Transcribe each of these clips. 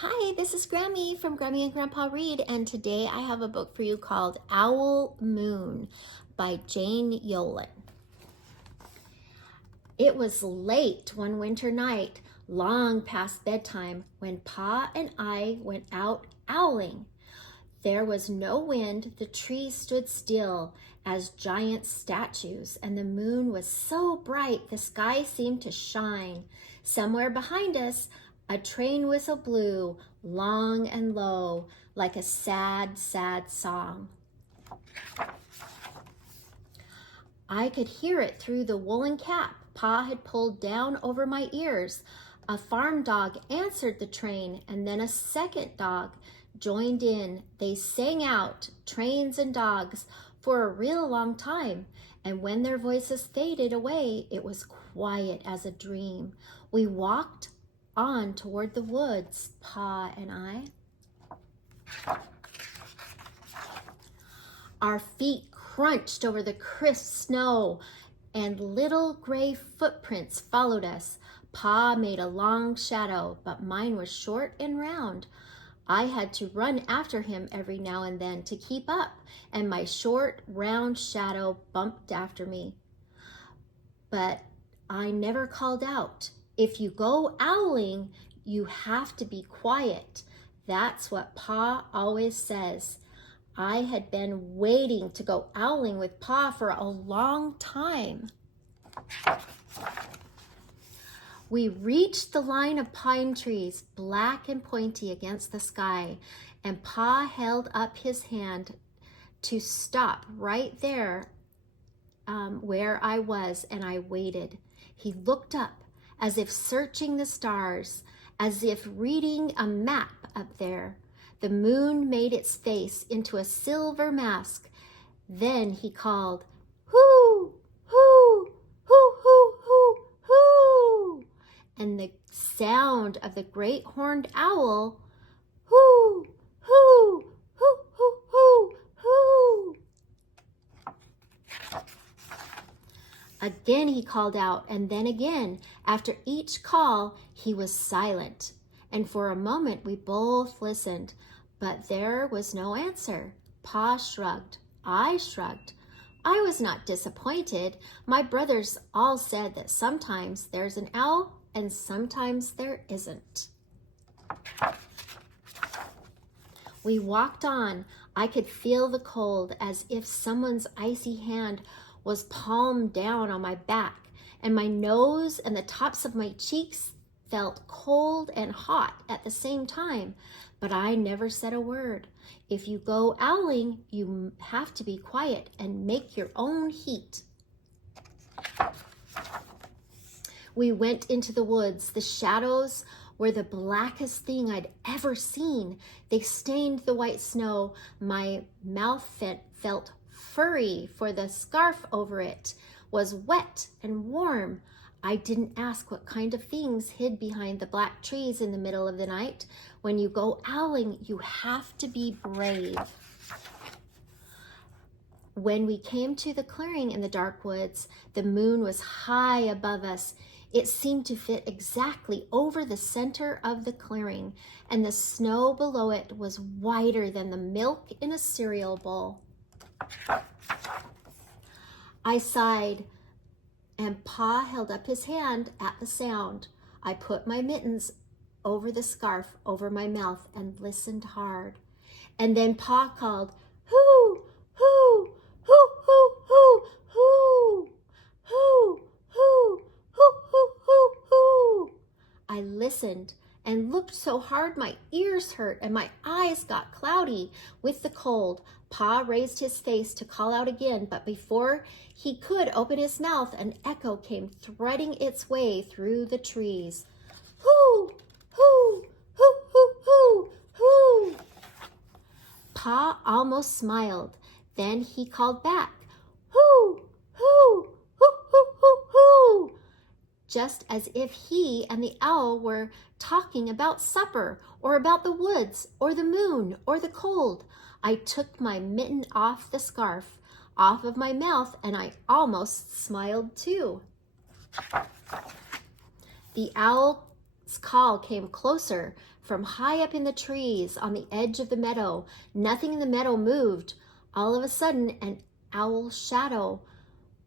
Hi, this is Grammy from Grammy and Grandpa Read, and today I have a book for you called Owl Moon by Jane Yolan. It was late one winter night, long past bedtime, when Pa and I went out owling. There was no wind, the trees stood still as giant statues, and the moon was so bright the sky seemed to shine. Somewhere behind us, a train whistle blew, long and low, like a sad, sad song. I could hear it through the woolen cap Pa had pulled down over my ears. A farm dog answered the train, and then a second dog joined in. They sang out, trains and dogs, for a real long time, and when their voices faded away, it was quiet as a dream. We walked on toward the woods, Pa and I. Our feet crunched over the crisp snow, and little gray footprints followed us. Pa made a long shadow, but mine was short and round. I had to run after him every now and then to keep up, and my short, round shadow bumped after me. But I never called out. If you go owling, you have to be quiet. That's what Pa always says. I had been waiting to go owling with Pa for a long time. We reached the line of pine trees, black and pointy against the sky, and Pa held up his hand to stop right there where I was, and I waited. He looked up as if searching the stars, as if reading a map up there. The moon made its face into a silver mask. Then he called, "Hoo, hoo, hoo, hoo, hoo, hoo," and the sound of the great horned owl, "Hoo, hoo, hoo, hoo, hoo, hoo." Again he called out, and then again. After each call, he was silent, and for a moment we both listened, but there was no answer. Pa shrugged. I shrugged. I was not disappointed. My brothers all said that sometimes there's an owl and sometimes there isn't. We walked on. I could feel the cold, as if someone's icy hand was palmed down on my back, and my nose and the tops of my cheeks felt cold and hot at the same time, but I never said a word. If you go owling, you have to be quiet and make your own heat. We went into the woods. The shadows were the blackest thing I'd ever seen. They stained the white snow. My mouth felt furry, for the scarf over it was wet and warm. I didn't ask what kind of things hid behind the black trees in the middle of the night. When you go owling, you have to be brave. When we came to the clearing in the dark woods, the moon was high above us. It seemed to fit exactly over the center of the clearing, and the snow below it was whiter than the milk in a cereal bowl. I sighed, and Pa held up his hand at the sound. I put my mittens over the scarf over my mouth and listened hard. And then Pa called, "Hoo, hoo, hoo, hoo, hoo, hoo, hoo, hoo, hoo, hoo, hoo, hoo." I listened and looked so hard my ears hurt and my eyes got cloudy with the cold. Pa raised his face to call out again, but before he could open his mouth, an echo came threading its way through the trees. "Hoo, hoo, hoo, hoo, hoo, hoo." Pa almost smiled. Then he called back, "Hoo, hoo, hoo, hoo, hoo, hoo," just as if he and the owl were talking about supper or about the woods or the moon or the cold. I took my mitten off the scarf, off of my mouth, and I almost smiled too. The owl's call came closer, from high up in the trees on the edge of the meadow. Nothing in the meadow moved. All of a sudden, an owl shadow,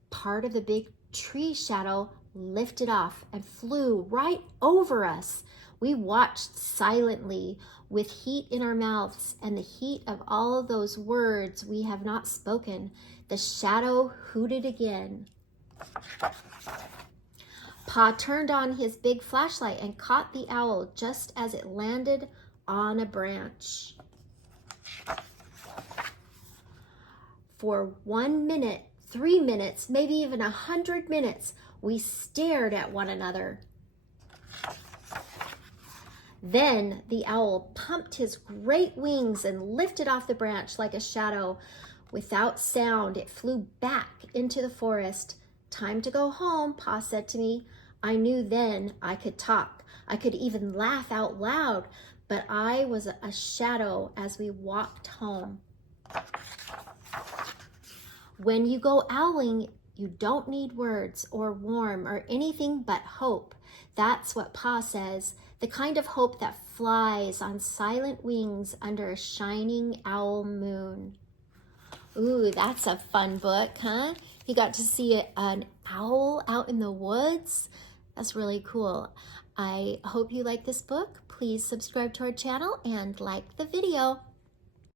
part of the big tree shadow, lifted off and flew right over us. We watched silently with heat in our mouths and the heat of all of those words we have not spoken. The shadow hooted again. Pa turned on his big flashlight and caught the owl just as it landed on a branch. For 1 minute, 3 minutes, maybe even 100 minutes, we stared at one another. Then the owl pumped his great wings and lifted off the branch like a shadow. Without sound, it flew back into the forest. Time to go home, Pa said to me. I knew then I could talk. I could even laugh out loud, but I was a shadow as we walked home. When you go owling, you don't need words or warm or anything but hope. That's what Pa says, the kind of hope that flies on silent wings under a shining owl moon. Ooh, that's a fun book, huh? You got to see an owl out in the woods. That's really cool. I hope you like this book. Please subscribe to our channel and like the video.